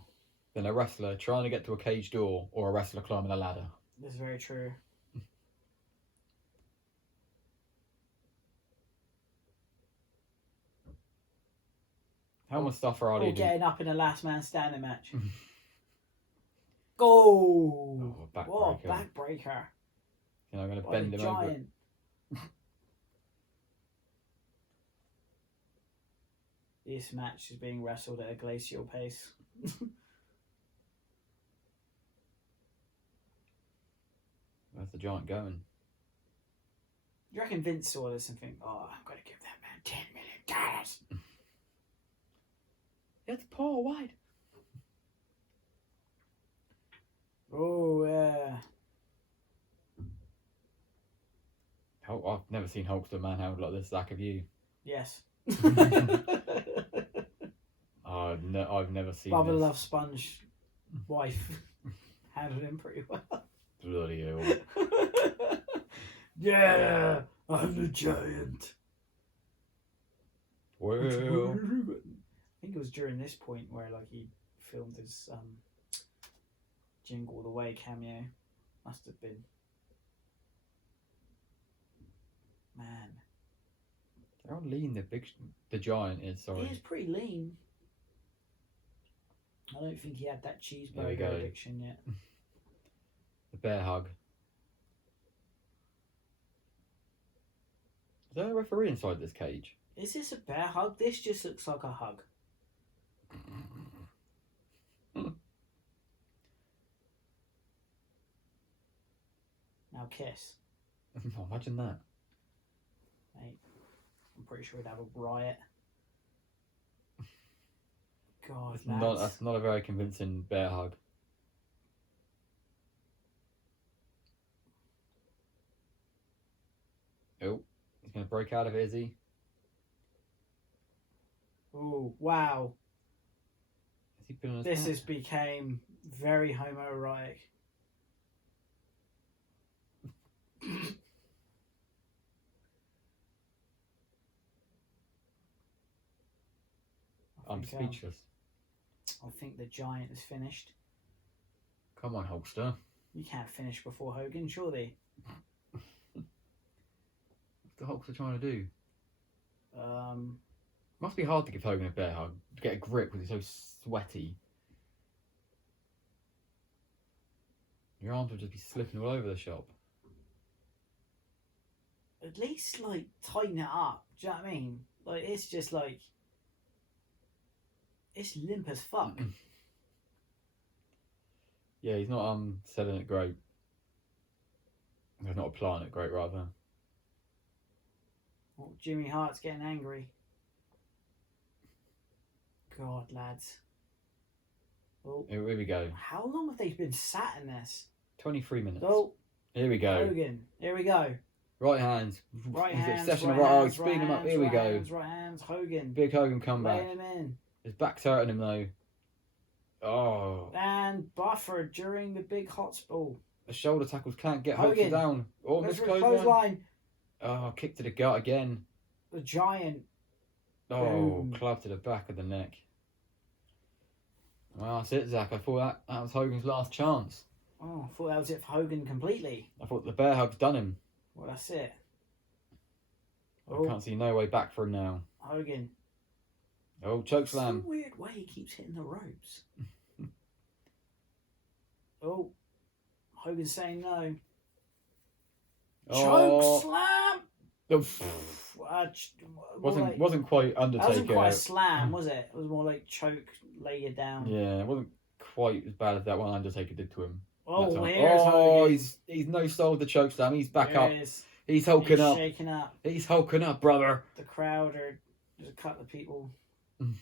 than a wrestler trying to get to a cage door or a wrestler climbing a ladder. This is very true. How much stuff are Ali Or doing? getting up in a last man standing match. Go! Oh, backbreaker. What a backbreaker. You know, I'm going to By bend the him over. Giant. This match is being wrestled at a glacial pace. Where's the Giant going? You reckon Vince saw this and think, oh, I'm going to give that man $10 million? It's Paul White. Oh, yeah. Hulk, I've never seen Hulkster manhandled like this, Zach, have you? Yes. I've never seen Bubba this. Love Sponge wife handled him pretty well. Bloody hell. Yeah, I'm the Giant. Well, I think it was during this point where like he filmed his Jingle All the Way cameo. Must have been. Man. how lean the Giant is, sorry. He is pretty lean. I don't think he had that There we cheeseburger go. addiction yet. The bear hug. Is there a referee inside this cage? Is this a bear hug? This just looks like a hug. Now kiss. Oh, imagine that. Mate, I'm pretty sure we'd have a riot. God, That's not a very convincing bear hug. Oh, he's going to break out of it, is he? Oh, wow. Has he been on his This back? has became very homoerotic. I'm speechless. I think the Giant is finished. Come on, Hulkster. You can't finish before Hogan, surely. What's the Hulkster trying to do? Um, Must be hard to give Hogan a bear hug. To get a grip because he's so sweaty. Your arms would just be slipping all over the shop. at least like tighten it up. Do you know what I mean? Like it's just like it's limp as fuck. Yeah, he's not selling it great. He's not applying it great, rather. Oh, Jimmy Hart's getting angry. God, lads. Oh, Here we go. how long have they been sat in this? 23 minutes. Oh, Here we go. Hogan. Here we go. Right hands. Right He's hands. session Right of right. Oh, hands, he's speeding him up. Here we right go. hands, right hands. Hogan. Big Hogan comeback. Laying him in. His back's hurting him though. Oh, And Buffer during the big hot spool. the shoulder tackles can't get Hogan. Hulkster down. Oh, Goes missed for a clothesline. clothesline. Oh, kick to the gut again. The Giant. Oh, Boom. club to the back of the neck. Well, that's it, Zach. I thought that was Hogan's last chance. Oh, I thought that was it for Hogan completely. I thought the bear hug's done him. Well, that's it. I Oh, can't see no way back for him now. Hogan. Oh, choke Some slam. weird way he keeps hitting the ropes. Oh, Hogan's saying no. Oh. Choke slam. Oh, More like- wasn't quite that Undertaker. wasn't quite a slam, was it? It was more like choke, lay you down. Yeah, it wasn't quite as bad as that one Undertaker did to him. Oh, that time. here's Oh, Hogan. he's no sold the choke slam. He's back There up. it is. He's hulking He's up. shaking up. He's hulking up, brother. The crowd are There's a couple of people Mm.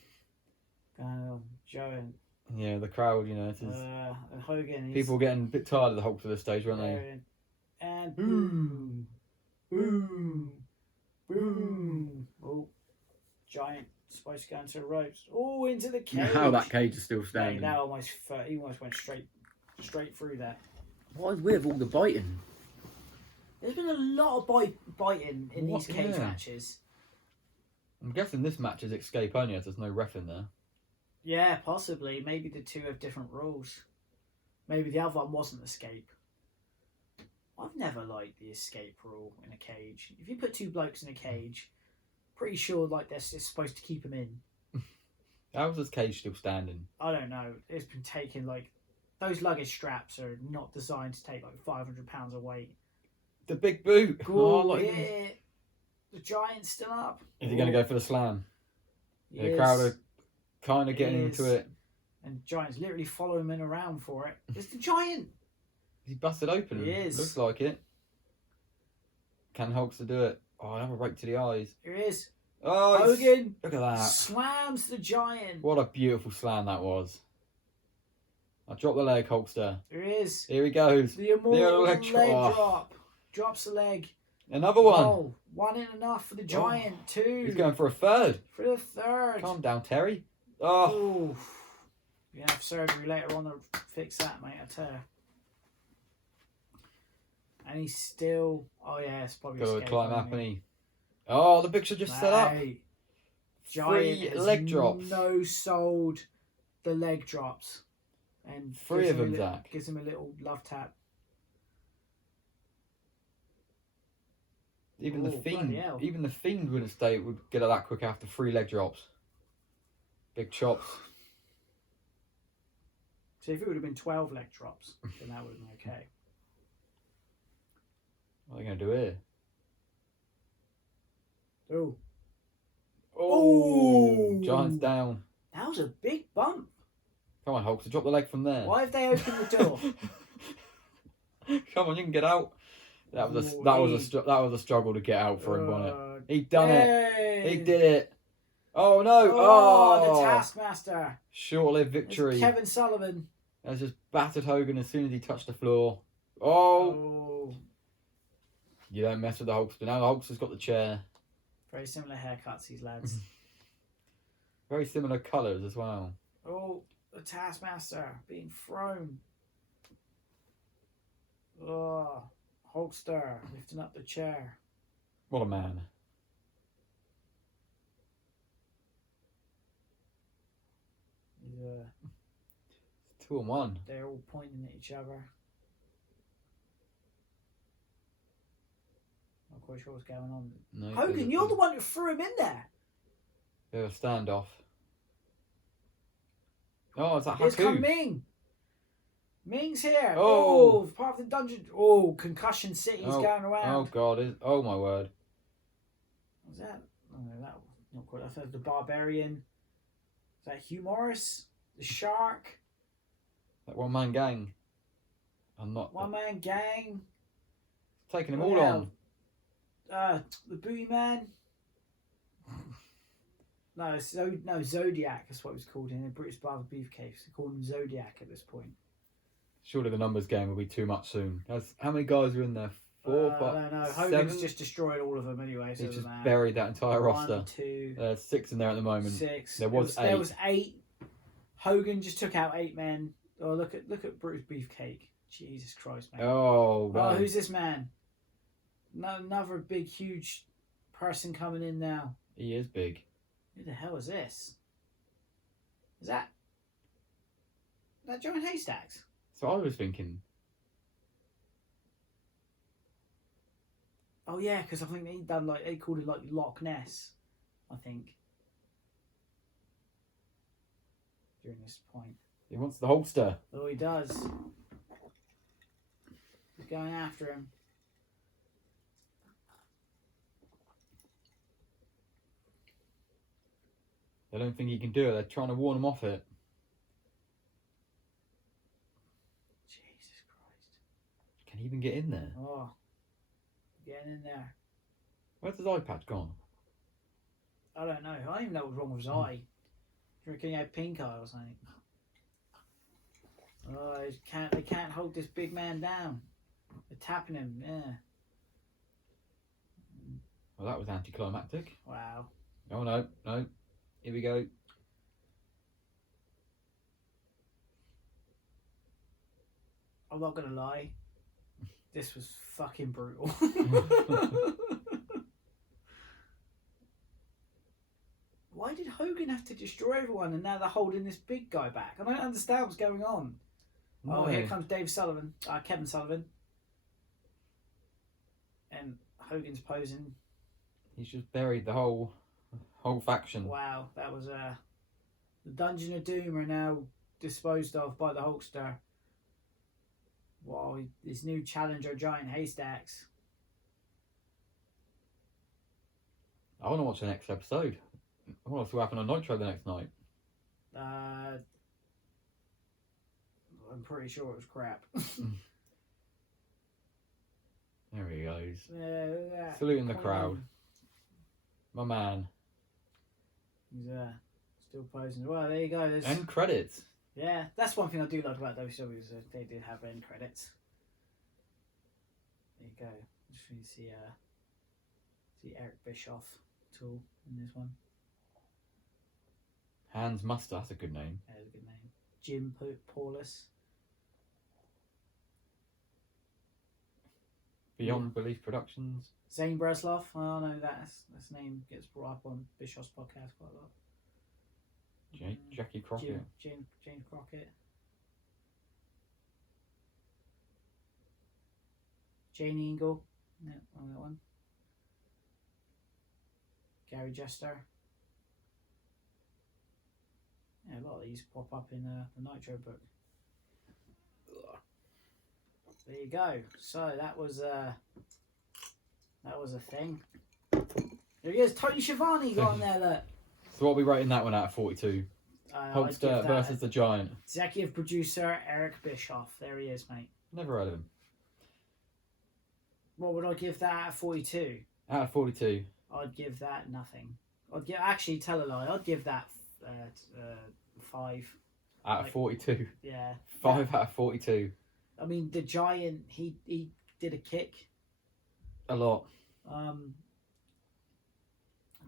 going, oh, Giant. Yeah, the crowd, you know, this is And Hogan. people getting a bit tired of the Hulk for this stage, weren't they? And boom, boom, boom. Oh, Giant supposed to go into the ropes. Oh, into the cage. How that cage is still Mate, standing. that he almost went straight through that. What is with all the biting? There's been a lot of biting in these cage matches. I'm guessing this match is escape only as there's no ref in there. Yeah, possibly. Maybe the two have different rules. Maybe the other one wasn't escape. I've never liked the escape rule in a cage. If you put two blokes in a cage, pretty sure like this is supposed to keep them in. How is this cage still standing? I don't know. It's been taking like those luggage straps are not designed to take like 500 pounds of weight. The big boot. Cool, yeah. The Giant's still up. Is he going to go for the slam? The crowd are kind of getting into it. And Giant's literally following him around for it. It's the Giant. He's busted open. He is. Looks like it. Can Hulkster do it? Oh, another right to the eyes. Here he is. Oh, Hogan. Look at that. Slams the Giant. What a beautiful slam that was. I dropped the leg, Hulkster. Here he is. Here he goes. The immortal leg Oh. drop. Drops the leg. Another one. Oh, one in enough for the Giant. Two. He's going for a third. For the third. Calm down, Terry. Oh. Ooh. You have surgery later on to fix that, mate, I tell you. And he's still... Oh, yeah, it's probably... Got to climb up, and he... Oh, the Big Show just set up. Giant Three has leg drops. no-sold the leg drops. And Three of them, Zach. Gives him a little love tap. Even the Fiend, hell. even the Fiend wouldn't get it that quick after 3 leg drops. Big chops. So if it would have been 12 leg drops, then that would have been okay. What are they going to do here? Oh. Oh! Giant's down. That was a big bump. Come on, Hulk, so drop the leg from there. Why have they opened the door? Come on, you can get out. That was a struggle to get out for him, wasn't it? He done it. He did it. Oh no! Oh, the Taskmaster. Short-lived victory. It's Kevin Sullivan. That's just battered Hogan as soon as he touched the floor. Oh! You don't mess with the Hulkster. Now the Hulkster's got the chair. Very similar haircuts, these lads. Very similar colours as well. Oh, the Taskmaster being thrown. Oh, Hulkster lifting up the chair. What a man. Yeah. 2-on-1. They're all pointing at each other. Not quite sure what's going on. No, Hogan, you're the one who threw him in there. Bit of a standoff. Oh, is that Here's Haku? come Ming. Ming's here. Oh. Oh, part of the dungeon. Oh, Concussion City's going around. Oh God! Oh my word! What was that? Oh, no, that was not quite. I thought the Barbarian. Is that Hugh Morris? The Shark. That one-man gang. I'm not One-man gang. taking them all on. The Booty Man. No, Zodiac. That's what it was called in the British Barber Beefcakes. They called him Zodiac at this point. Surely the numbers game will be too much soon. How many guys are in there? 4, 5, I don't know. 7? Hogan's just destroyed all of them anyway. So He's just man. buried that entire roster. 1, 2, There's 6 in there at the moment. 6. There was 8. There was 8. Hogan just took out 8 men. Oh, look at Bruce Beefcake. Jesus Christ, man. Oh, wow. Who's this man? Another big, huge person coming in now. He is big. Who the hell is this? Is that John Haystacks? So I was thinking. Oh yeah, because I think they called it like Loch Ness, I think. During this point. He wants the holster. Oh, he does. He's going after him. They don't think he can do it. They're trying to warn him off it. Jesus Christ. Can he even get in there? Oh. Getting in there. Where's his iPad gone? I don't know. I don't even know what's wrong with his eye. Do you reckon he had pink eye or something? Oh, they can't hold this big man down. They're tapping him, yeah. Well, that was anticlimactic. Wow. Oh, no. Here we go. I'm not going to lie. This was fucking brutal. Why did Hogan have to destroy everyone and now they're holding this big guy back? I don't understand what's going on. No. Oh, here comes Kevin Sullivan. And Hogan's posing. He's just buried the whole faction. Wow, that was the Dungeon of Doom are now disposed of by the Hulkster. Wow, his new challenger, Giant Haystacks. I want to watch the next episode. I want to see what happened on Nitro the next night. I'm pretty sure it was crap. There he goes. Yeah, Saluting the crowd. My man. He's still posing. Well, there you go. End credits. Yeah, that's one thing I do like about WCW is that they did have end credits. There you go. Just you see Eric Bischoff tool in this one. Hans Muster, that's a good name. Yeah, that's a good name. Jim Paulus. Beyond Belief Productions. Zane Breslov. Oh no, that's name gets brought up on Bischoff's podcast quite a lot. Jackie Crockett. James Crockett. Jane Ingle. Yeah, on that one. Gary Jester. Yeah, a lot of these pop up in the Nitro book. There you go. So that was a thing. There he is. Tony Schiavone got on there. Look. So what are we rating that one out of 42? Hulkster versus the Giant. Executive producer Eric Bischoff. There he is, mate. Never heard of him. What would I give that out of 42? Out of 42. I'd give that nothing. Actually, tell a lie. I'd give that 5. Out of 42. Yeah. 5 out of 42. I mean, the Giant, he did a kick. A lot.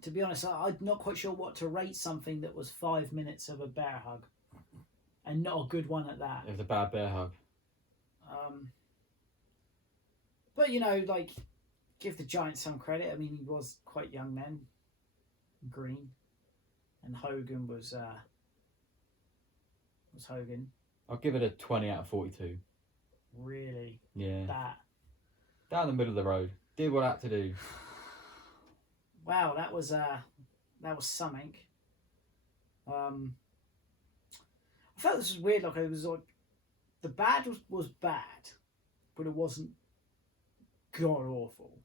To be honest, I'm not quite sure what to rate something that was 5 minutes of a bear hug. And not a good one at that. It was a bad bear hug. But, you know, like, give the Giant some credit. I mean, he was quite young then. Green. And Hogan was Hogan. I'll give it a 20 out of 42. Really? Yeah. That. Down the middle of the road. Did what I had to do. Wow, that was something. I felt this was weird. Like it was like the bad was bad, but it wasn't god awful.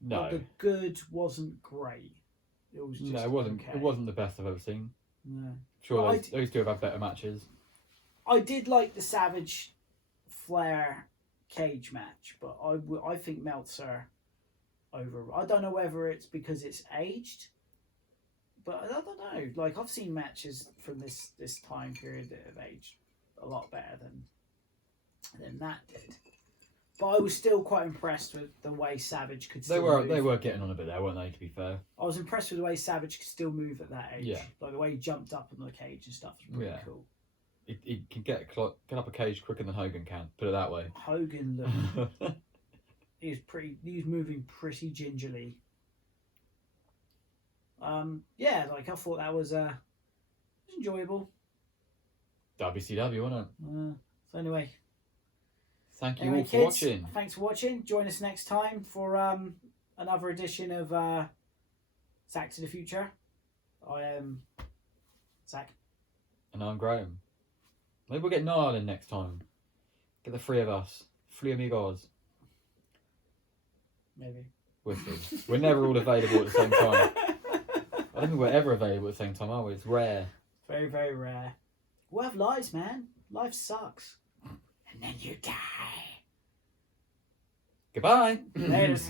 No. But the good wasn't great. It was just it wasn't. Okay. It wasn't the best I've ever seen. No. Sure, those two have had better matches. I did like the Savage Flair cage match, but I think Meltzer over. I don't know whether it's because it's aged, but I don't know. Like I've seen matches from this time period that have aged a lot better than that did. But I was still quite impressed with the way Savage could still move. They were getting on a bit there, weren't they, to be fair? I was impressed with the way Savage could still move at that age. Yeah. Like the way he jumped up on the cage and stuff was pretty cool. He can get up a cage quicker than Hogan can, put it that way. Hogan looked he was moving pretty gingerly. Yeah, like I thought that was enjoyable. WCW, wasn't it? So anyway. Thank you all for watching. Thanks for watching. Join us next time for another edition of Zach to the Future. I am Zach. And I'm Graham. Maybe we'll get Niall in next time. Get the three of us. Three amigos. Maybe. We'll see. We're never all available at the same time. I don't think we're ever available at the same time, are we? It's rare. Very, very rare. We have lives, man. Life sucks. And then you die. Goodbye. Laters.